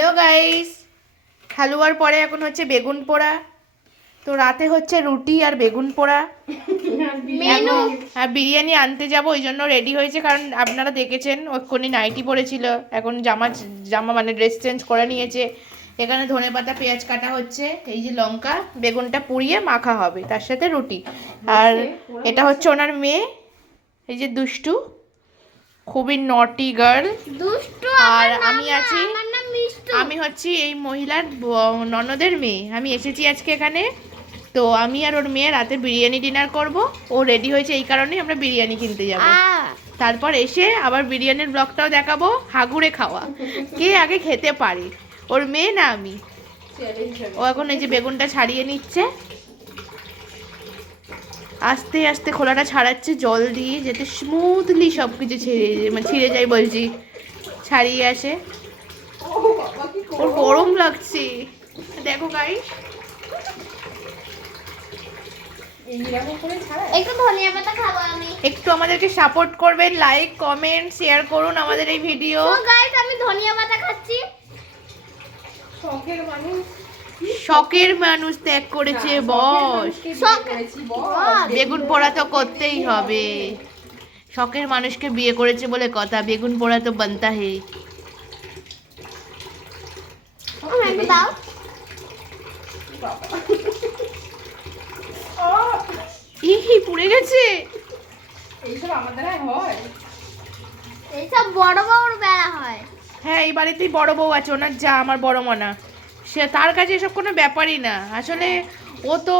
Hello guys, হালুয়ার পরে এখন হচ্ছে বেগুন পোড়া। তো রাতে হচ্ছে রুটি আর বেগুন পোড়া মেনু। আর বিরিয়ানি আনতে যাব, ওই জন্য রেডি হয়েছে, কারণ আপনারা দেখেছেন ওক্ষুনি নাইটি পরেছিল, এখন জামা জামা মানে ড্রেস চেঞ্জ করে নিয়েছে। এখানে ধনেপাতা পেঁয়াজ কাটা হচ্ছে, এই যে লঙ্কা, বেগুনটা পুড়িয়ে মাখা হবে, তার সাথে রুটি। আর এটা হচ্ছে ওনার মেয়ে, এই যে দুষ্টু, খুবই নটি গার্ল দুষ্টু। আর আমি আছি, আমি হচ্ছি এই মহিলার ননদের মেয়ে। আমি এসেছি আজকে এখানে, তো আমি আর ওর মেয়ে রাতে বিরিয়ানি ডিনার করব। ও রেডি হয়েছে এই কারণেই আমরা বিরিয়ানি কিনতে যাব। তারপর এসে আবার বিরিয়ানির ব্লগটাও দেখাবো, হাগুড়ে খাওয়া, কে আগে খেতে পারে, ওর মেয়ে না আমি। ও এখন এই যে বেগুনটা ছাড়িয়ে নিচ্ছে, আস্তে আস্তে খোলাটা ছাড়াচ্ছে জল দিয়ে, যাতে স্মুথলি সব কিছু ছিঁড়ে যায় বলছি, ছাড়িয়ে আসে। ওর গরম লাগছে, দেখো গাইস। একটু ধনিয়া পাতা খাবো আমি। একটু আমাদেরকে সাপোর্ট করবেন, লাইক কমেন্ট শেয়ার করুন আমাদের এই ভিডিও। তো গাইস আমি ধনিয়া পাতা খাচ্ছি। শখের মানুষ ত্যাগ করেছে বস, বেগুন পোড়া তো করতেই হবে। শখের মানুষকে বিয়ে করেছে বলে কথা, বেগুন পোড়া তো বানতা হে। আমাকে দাও। ইহি পুড়ে গেছে। এইসব আমাদের হয়, এইসব বড় বড় বেড়া হয়। হ্যাঁ, এই বাড়িতেই বড় বউ আছে, ওনার যা, আমার বড় মনা, সে তার কাছে এসব কোনো ব্যাপারই না। আসলে ও তো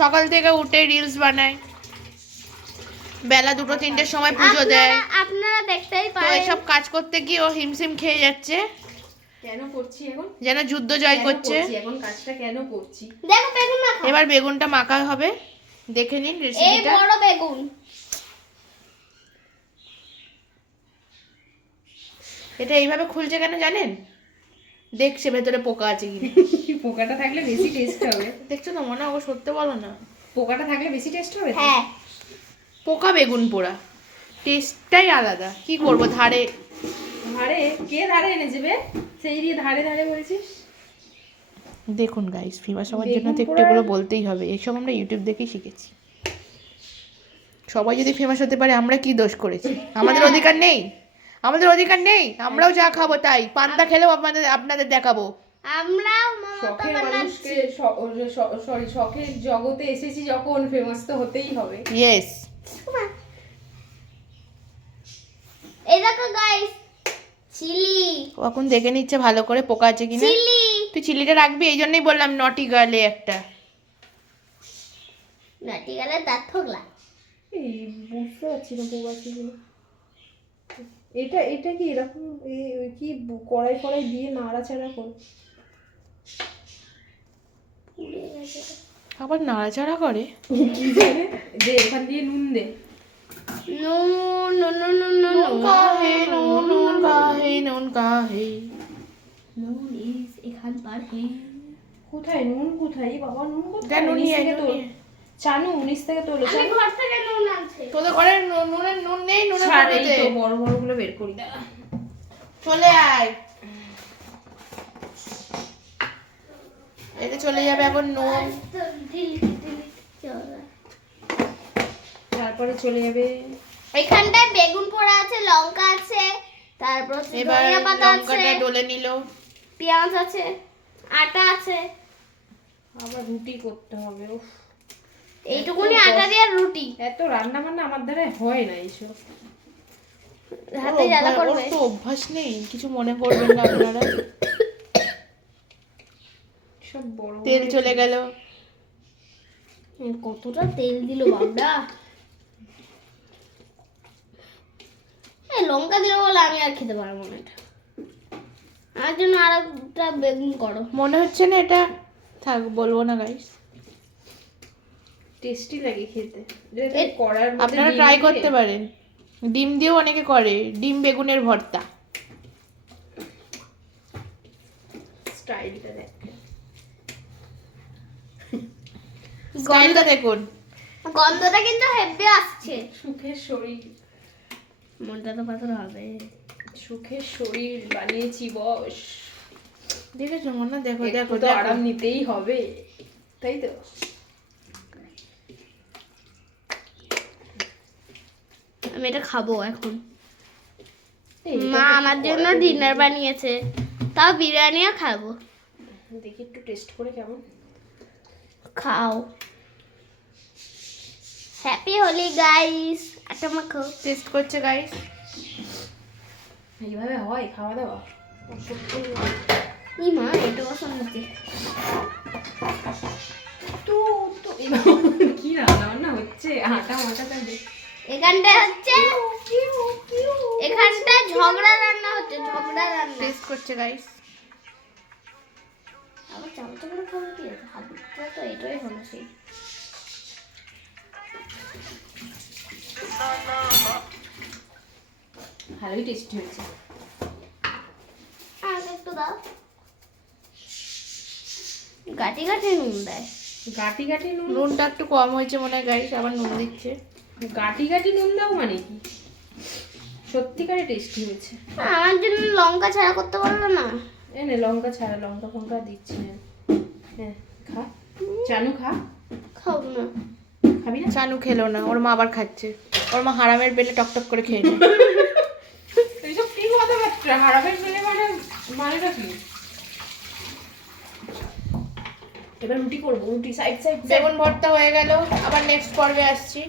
সকাল থেকে উঠে রিলস বানায়, বেলা 2-3টের সময় পুজো দেয়। আপনারা দেখতেই তো পারেন, এসব কাজ করতে গিয়ে ও হিমশিম খেয়ে যাচ্ছে। কেন করছি এখন, যেন যুদ্ধ জয় করছে। এখন কাজটা কেন করছি? দেখো বেগুন মাখা। এবার বেগুনটা মাখা হবে, দেখে নিন এই রেসিপিটা। বড় বেগুন। এটা এইভাবে খুলছে কেন জানেন? দেখছে ভেতরে পোকা আছে কিনা। পোকাটা থাকলে বেশি টেস্ট হবে। দেখছো তো মনে, ও সত্যি বলো না, পোকাটা থাকলে বেশি টেস্ট হবে। হ্যাঁ, পোকা বেগুন পোড়া টেস্টটাই আলাদা। কি করব, ধারে ধারে কে ধারে এনে যাবে, সেই দিয়ে ধারে ধারে বলছিস। দেখুন গাইস, ফেমাস হওয়ার জন্য তো একটু বেগুন এগুলো বলতেই হবে। এইসব আমরা ইউটিউব দেখেই শিখেছি। সবাই যদি ফেমাস হতে পারে, আমরা কি দোষ করেছি? আমাদের অধিকার নেই? আমাদের অধিকার নেই? আমরাও যা খাবো তাই, পান্তা খেলেও আপনাদের দেখাবো। আমরাও শখের মানুষকে সরি শখের জগতে এসেছি যখন, ফেমাস তো হতেই হবে। ইয়েস। এই দেখো গাইস, চিলি। ও এখন দেখে নিচ্ছে ভালো করে পোকা আছে কিনা। চিলি। তুই চিলিটা রাখবি, এই জন্যই বললাম নটি গার্লে একটা। নাটি গেলে দাঁত ঠোকলা। এই বুঝতে পারছি না পোকা আছে কিনা। এটা এটা কি এরকম কি কড়াই ফড়াই দিয়ে নাড়াচাড়া কর? আবার নাড়াচাড়া করে কি জানে, দে এখান দিয়ে নুন দে। নুন নুন নুন নুন নুন কাহে, নুন নুন কাহে, নুন কাহে। নুন ইজ এখান পার হে। কোথায় নুন, কোথায় বাবা নুন যা কোথায়? নুন নিয়ে আয়, নুন নিয়ে আয়। চানু 19 থেকে তোলো। আমি ঘর থেকে নুন আনছি। তোদের ঘরে নুনের নুন নেই? নুনের ছাড়, এই কৌটোতে। তো বড় বড় গুলো বের করি। চলে আয়, এতে চলে যাবে এখন নুন। তারপরে চলে যাবে এখানটায় বেগুন পোড়া আছে, লঙ্কা আছে, তারপর এবার ধনিয়া পাতা আছে, লঙ্কাটা ডলে নিল, পেঁয়াজ আছে, আটা আছে। আবার রুটি করতে হবে। উফ, এইটুকুনি আটা দিয়ে রুটি। এত রান্না বান্না আমার দ্বারা হয় না এইসব। হাতে জ্বালা ওর করবে। তো অভ্যাস নেই, কিছু মনে করবেন না আপনারা। সব বড় তেল চলে গেল। কতটা তেল দিল বাবরা। এই লঙ্কা দিল বলে আমি আর খেতে পারবো না এটা। আমার জন্য আর একটা বেগুন করো। মনে হচ্ছে না এটা, থাক বলবো না গাইস। টেস্টি লাগে খেতে। যেটা কড়ার মধ্যে আপনারা ডিম ট্রাই দিয়ে- করতে পারেন, ডিম দিয়েও অনেকে করে, ডিম বেগুনের ভর্তা। স্টাইলটা দেখ, স্টাইলটা দেখুন। গন্ধটা কিন্তু হেভি আসছে। সুখের শরীর, মনটা তো পাথর হবে। সুখের শরীর বানিয়েছি বস। দেখেছো মনে দেখো দেখো একটু তো আরাম নিতেই হবে, তাই তো? আমি এটা খাবো এখন। এই, এটা মা একটু আমার জন্য পরে ডিনার বানিয়েছে, তাও বিরিয়ানিও খাবো। দেখি একটু টেস্ট করে কেমন। খাও। Happy Holi guys. আটা মাখো। টেস্ট করছে গাইস। এইভাবে হয় খাওয়া দাওয়া? ই মা এটা বসন নিচে। তো তো কি রান্না বান্না হচ্ছে? আটা মাটাটা দেখ। এখানটা হচ্ছে, এখানটা ঝগড়া রান্না হচ্ছে, ঝগড়া রান্না। টেস্ট করছে গাইস। আবার চামচ করে খাবো কি আছে? হাতটা তো এটাই হলো সেই। ভালোই টেস্টি হয়েছে। আর একটু দাও। গাটি গাটি নুন দেয়। গাটি গাটি নুন? নুনটা একটু কম হয়েছে মনে হয় গাইস, আবার নুন দিচ্ছে। গাটি গাটি নুন দাও মানে কি? সত্যিকারে টেস্টি হয়েছে। আমার জন্য লঙ্কা ছাড়া করতে পারলো না। এনে লঙ্কা ছাড়া, লঙ্কা ফঙ্কা দিচ্ছি না। হ্যাঁ খা, চানু খা। খাবো না। খাবি না? চানু খেলো না, ওর মা আবার খাচ্ছে। ওর মা হারামের বেলে টকটক করে খেয়ে নেয়। এইসব কি কথাবার্তা? হারাবের বেলে মানে মানেটা কি? এবার রুটি করবো, রুটি সাইড সাইড বেগুন ভর্তা হয়ে গেল, আবার নেক্সট পর্বে আসছি।